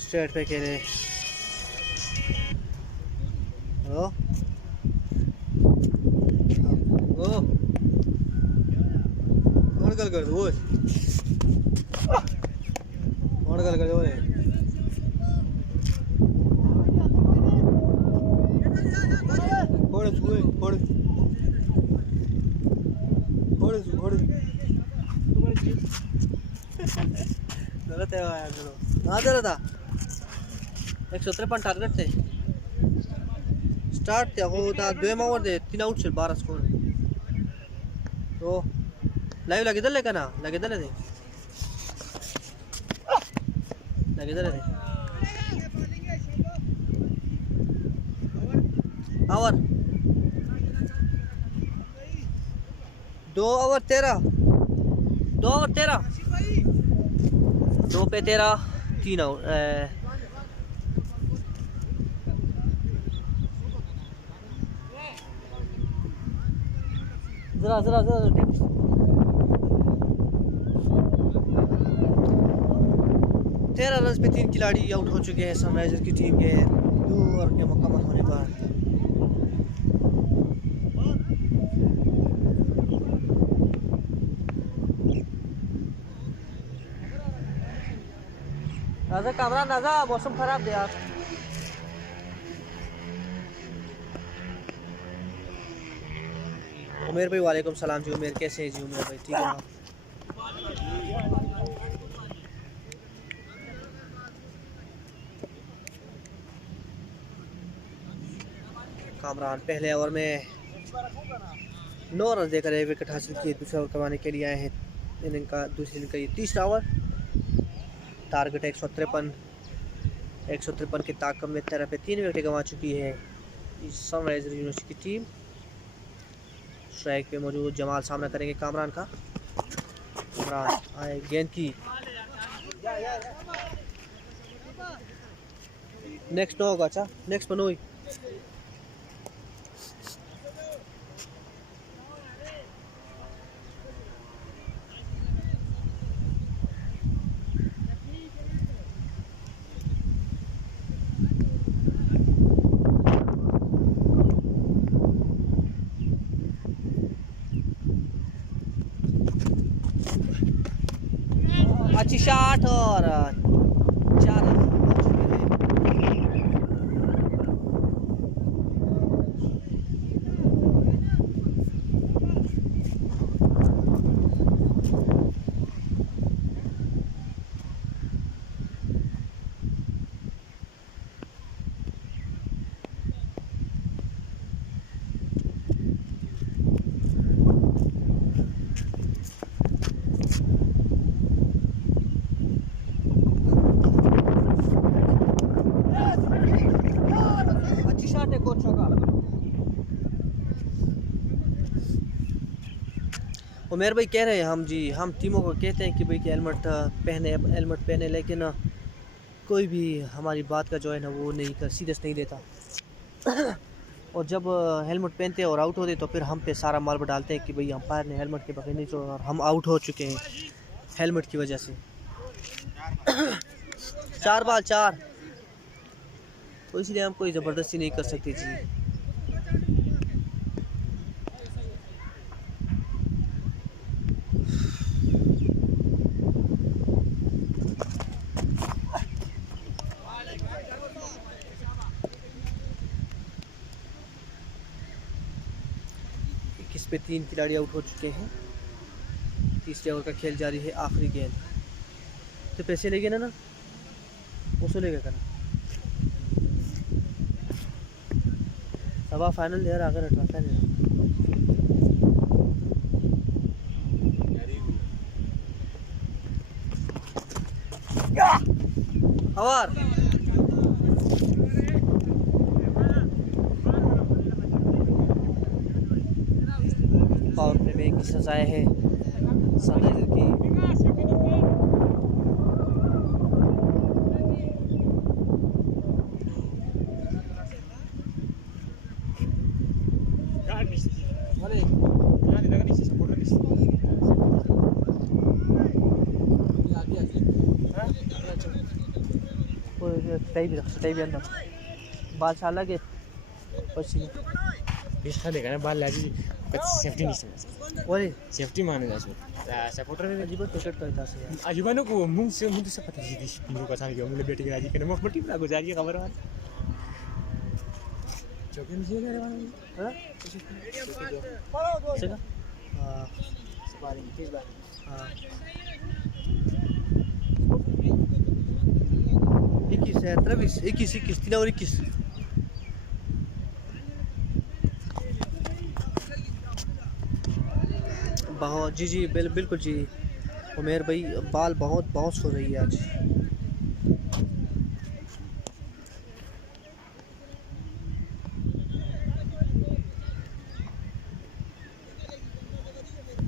Straight पे खेले। ओ ओ कौन गल कर दो कौन गल कर दो फोड़ छुए फोड़ फोड़ फोड़ गलत है यार। चलो कहाँ जा रहा था? 153 टारगेट थे। स्टार्ट थे होता 2 ओवर दे 3 आउट से 12 स्कोर। तो लाइव लगे दे लेकर ना लगे दे दे लगे दे दे ओवर 2 ओवर 13 2 ओवर 13 2 पे 13 3 आउट। जरा जरा जरा 13 रन पे 3 खिलाड़ी आउट हो चुके हैं सनराइजर की टीम के 2 ओवर के मुकम्मल होने पर। नाजा कामरान नाजा मौसम खराब दे यार। उमेर भाई वालेकुम सलाम जी। उमेर कैसे हैं जी? उमेर भाई ठीक है ना? कामरान पहले ओवर में 9 रन देकर एक विकेट हासिल किए। दूसरे ओवर करवाने के लिए आए हैं इनिंग का दूसरी इनिंग का ये तीसरा ओवर। टारगेट 153 की ताकत में 13 पे 3 विकेट गंवा चुकी है सनराइजर यूनिवर्सिटी की टीम। स्ट्राइक पे मौजूद जमाल सामना करेंगे कामरान का। कामरान आए गेंद की नेक्स्ट नो होगा। अच्छा नेक्स्ट मनोई अच्छी शॉट और 4 रन हो चुके हैं। उमेर भाई कह रहे हैं हम जी हम टीमों को कहते हैं कि भाई कि हेलमेट पहने लेकिन कोई भी हमारी बात का जो है ना वो नहीं कर सीरियस नहीं लेता। और जब हेलमेट पहनते हैं और आउट होते तो फिर हम पे सारा माल डालते हैं कि भाई अंपायर ने हेलमेट के बगैर नहीं छोड़ा और हम आउट हो चुके हैं हेलमेट की वजह से। 4 बॉल 4 तो इसलिए हम कोई ज़बरदस्ती नहीं कर सकते जी। किस पे 3 खिलाड़ी आउट हो चुके हैं। तीसरे ओवर का खेल जारी है। आखिरी गेंद तो पैसे लेंगे ना उसको लेके करना सभा फाइनल यार आगे रटवाता है और की सजाएं हैं सनराइजर की। टाइप अंदर बादशाह अलग है पछि बिस्ता देखा ना बाल लाजी सेफ्टी नहीं ओरे सेफ्टी माने जासु सपोर्टर ने अजीब क्रिकेट तो इतना से यार अजुबानो को मुंह से मुंह से पता नहीं पिंजो का साथ गया मुझे बेटे के राजी करने में बड़ी बड़ा गुजारी खबर है चौके में से रे वाला सेगा हां सवारी किस बात हां 21 है 23 21 21 3 और 21 बहुत जी बिल्कुल जी उमेर भाई बाल बहुत बाउंस हो रही है आज।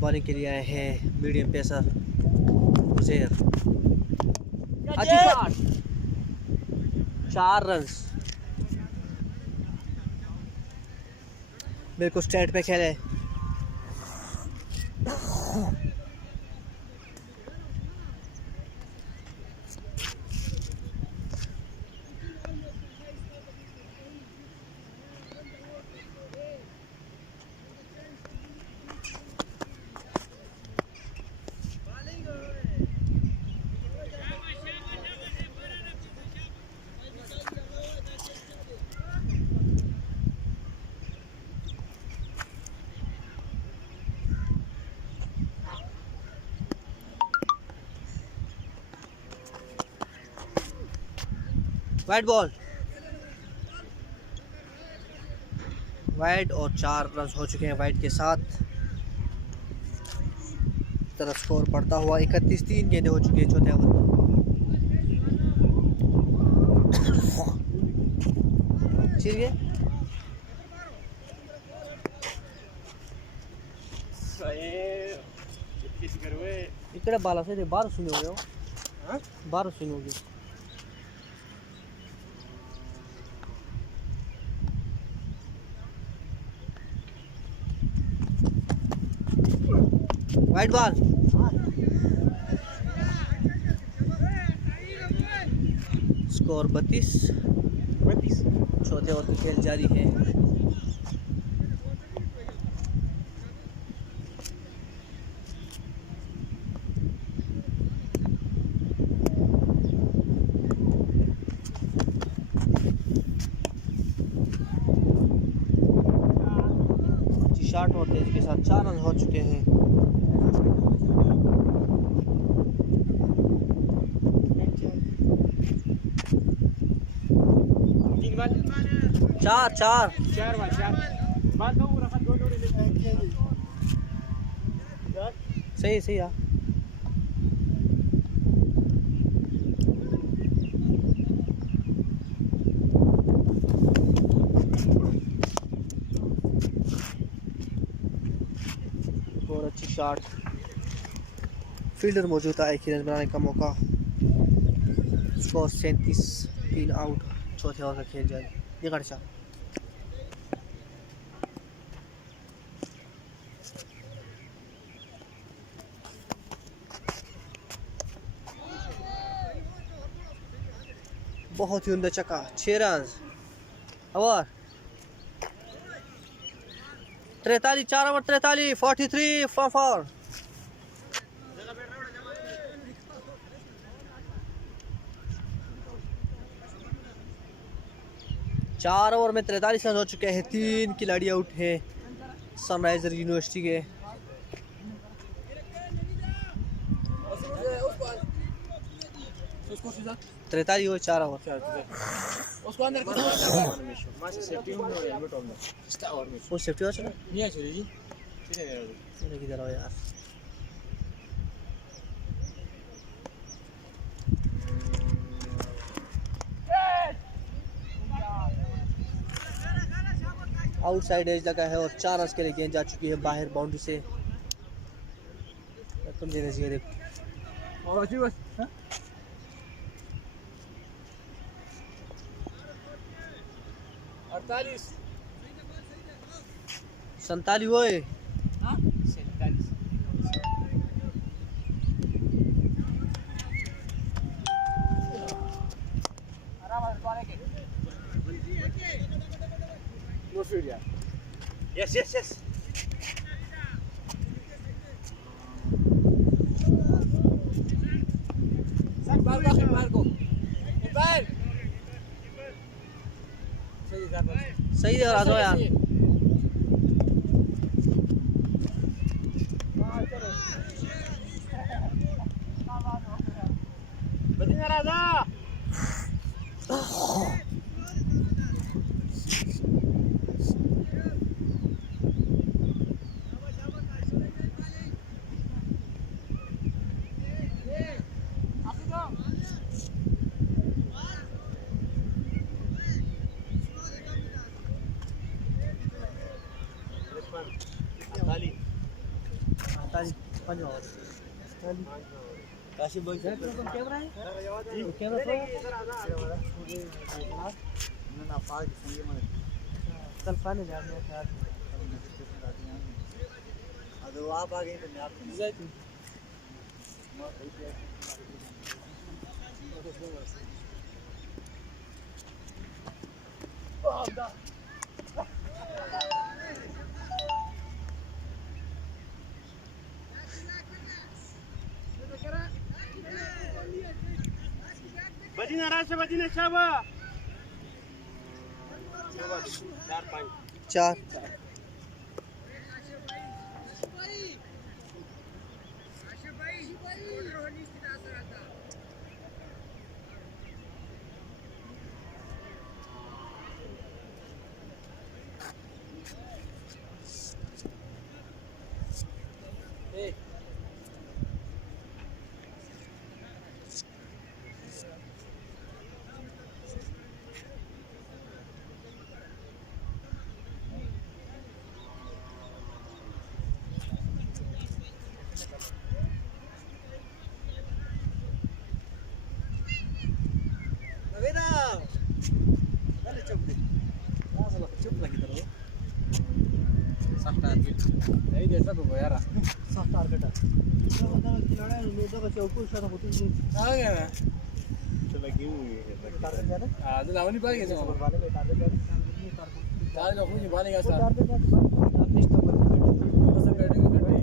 बॉलिंग के लिए आए हैं मीडियम पेसर उजैर। 4 रन मेरे को स्टैट पे खेले वाइड बॉल वाइड और 4 रन हो चुके हैं वाइड के साथ। तरफ स्कोर बढ़ता हुआ 31-3 गेंदें हो चुकी है चौथे ओवर की। ठीक है इकड़े बाला से 12 स्विंग हो गए 12 स्विंग हो गए। वाइड बॉल स्कोर 32 चौथे ओवर की खेल जारी है। शॉट और तेजी के साथ 4 रन हो चुके हैं। चार सही यार और अच्छी शॉट फील्डर मौजूद था एक ही रन बनाने का मौका। स्कोर 37 आउट चौथे ओवर का खेल जारी। ये खर्चा बहुत ही उम्दा चक्का 6 रन और 43 4 ओवर 43 43 4 4 ओवर में 43 रन हो चुके हैं। 3 खिलाड़ी आउट हैं सनराइजर यूनिवर्सिटी के। त्रेतालीस हो 4 ओवर उसको अंदर वो सेफ्टी हो चला नहीं है जी किधर हो यार। आउटसाइड एज लगा है और 4 रन के लिए गेंद जा चुकी है बाहर बाउंड्री से। तुम देने चाहिए देखो। और अच्छी बस हाँ 48 47 वो है। हाँ 47 आराम से पाने के नो फीड यार यस यस यस सर बार को बार सही है राजो यार। बदिना राजा काशी भाई कैमरा है ना पार्क संगे में कल पानी ले आने यार। ಅದು ಆ ಭಾಗ ಏನು ಮ್ಯಾಪ್ बदिना राजा बदिना शाबा 4 ನವೀನ ಅಲ್ಲಿ ಚುಪ್ ಚುಪ್ ಲಗಿದ್ರು ಸಾಫ್ಟ್ ಟಾರ್ಗೆಟ್ नहीं दे सको यार सॉफ्ट टारगेट है। खिलाड़ा है लोटा का चौको इशारा होती है। आ गया ना चला क्यों टारगेट है ना आज लावनी पाएगी जो वाले में टारगेट है। नहीं टारगेट आज लोग मुझे बाने का साथ टारगेट है लिस्ट पर बस बैठेंगे बैठे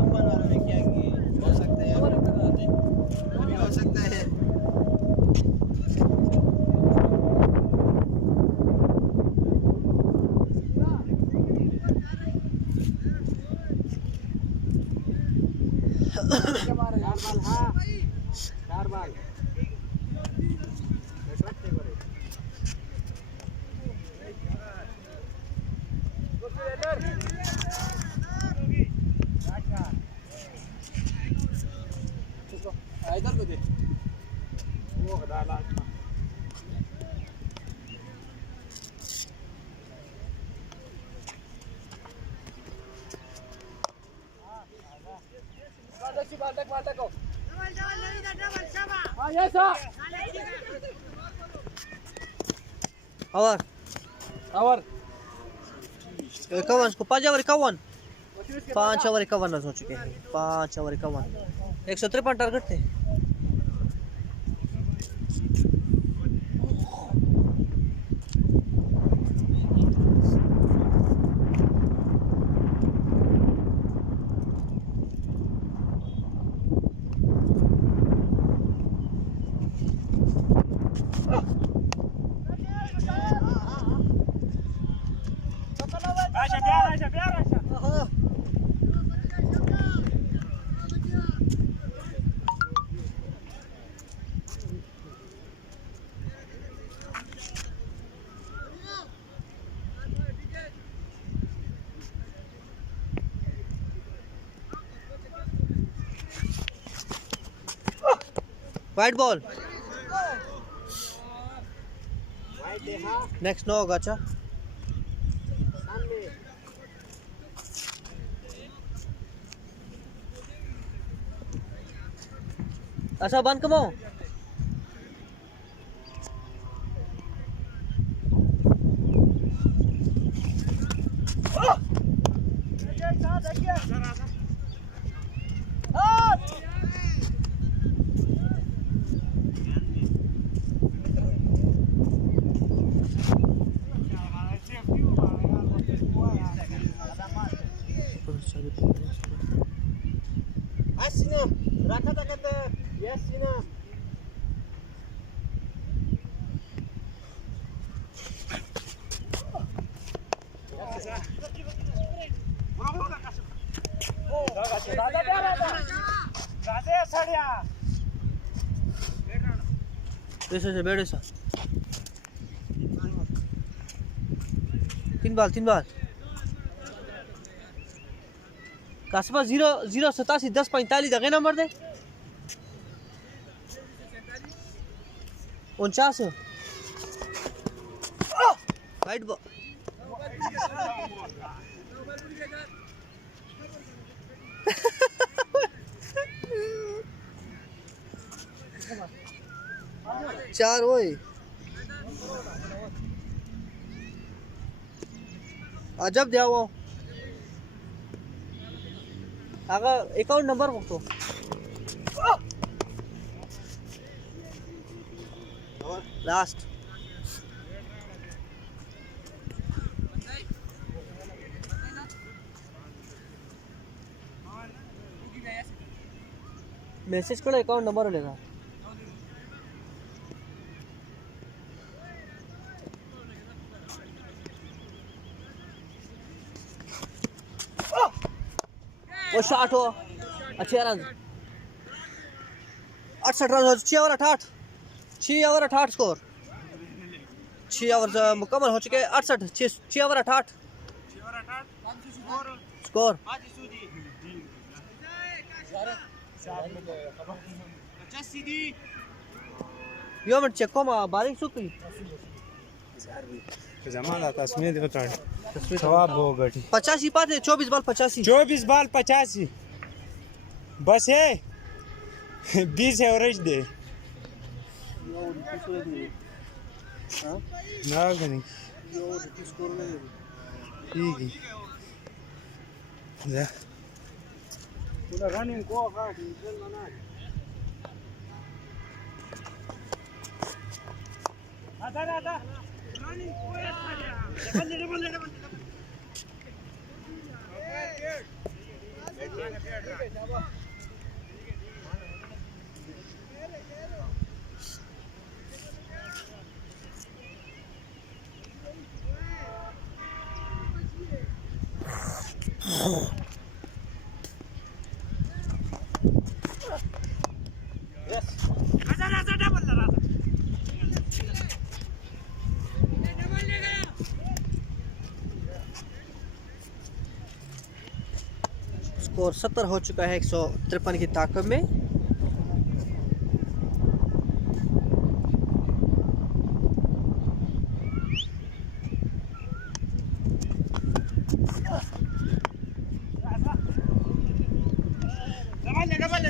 ऊपर वाले ने क्या की हो सकता है अभी हो सकता है चार बाल हाँ 4 बाल इधर को दे वो हटा ला बाल को हाँ ये सा और 51 को 5 ओवर 51 रन हो चुके हैं। 5 ओवर 51 153 टारगेट थे। वाइट बॉल नेक्स्ट 9 होगा। अच्छा अच्छा बंद कमाओ Asina, rakata kata, yasina. ऐसे बैठ ऐसा 3 बार कासपा 0-0-87-10-45 दगे नंबर दे 49 वाइट बॉल चार ओए अजब द्या वो अगर अकाउंट नंबर बघतो लास्ट मैसेज करो अकाउंट नंबर लेगा वो शॉट हो अच्छे रन 68 रन हो 6 ओवर 68 स्कोर 6 ओवर मुकम्मल हो चुके 68 6 ओवर 68 स्कोर यो मिनट चेक को बारिश सुकी जमाना तस्मीर बताएं जवाब हो गई 85 पाते 24 बॉल 85 24 बॉल 85 बस है 20 एवरेज दे ना नहीं ठीक है जा पूरा रनिंग को का टेंशन ना आता रनिंग को डबल स्कोर 70 हो चुका है 153 की ताकत में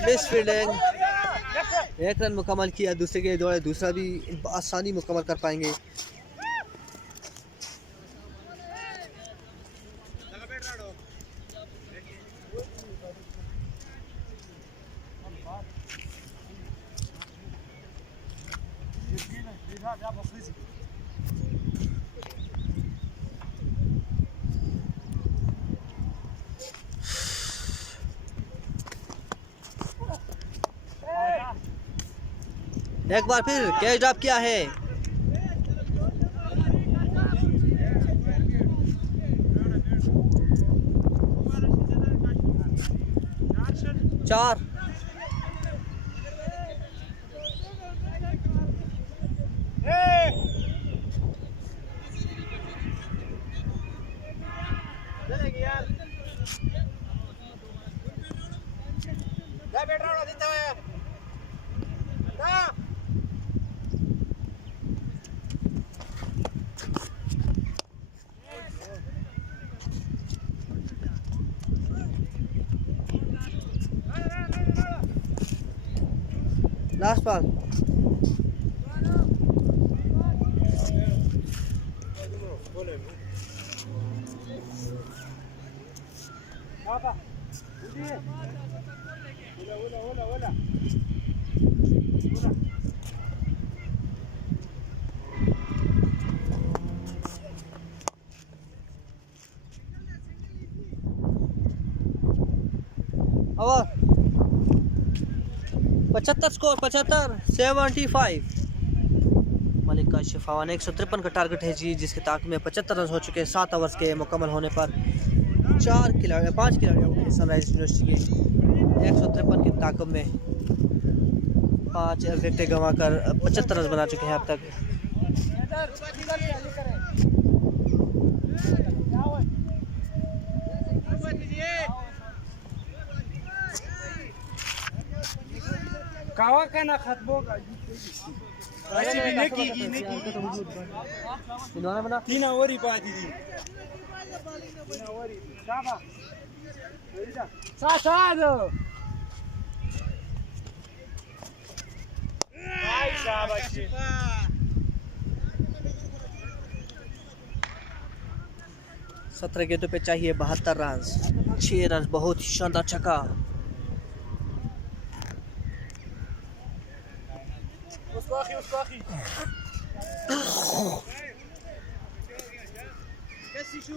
बेस्ट फील्डिंग 1 रन मुकम्मल किया दूसरे के दौड़े दूसरा भी आसानी मुकम्मल कर पाएंगे एक बार फिर कैच ड्रॉप किया है चार लास्ट बार और 75 स्कोर 75 मलिक का शिफावान 153 का टारगेट है जी, जिसके ताक में 75 रन हो चुके हैं 7 ओवर्स के मुकम्मल होने पर। 5 खिलाड़ी आउट हैं सनराइज यूनिवर्सिटी के 153 की ताकत में 5 विकेट गंवाकर 75 रन बना चुके हैं अब तक। कावा का ना खत्मो का ऐसी भी नहीं की इन्होंने बना 3 ओवर ही पाती थी 3 ओवर ही सादो आई शाबाश 17 गेंदों पे चाहिए 72 रन। 6 रन बहुत ही शानदार छक्का। उसको आखी कैसी शू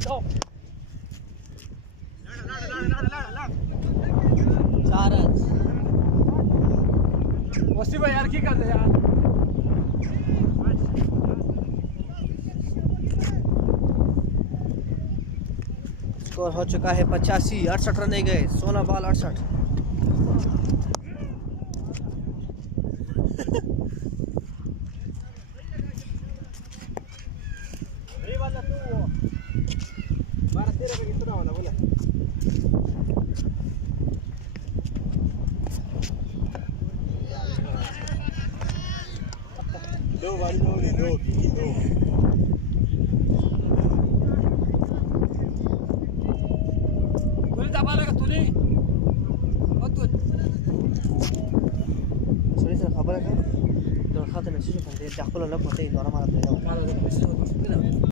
4 रन। वसी भाई यार की करते यार स्कोर हो चुका है 85। 68 रन गए 16 बॉल 68। खबर है खाते में से जो खंडे जाखोला लग होते हैं दोनों मारा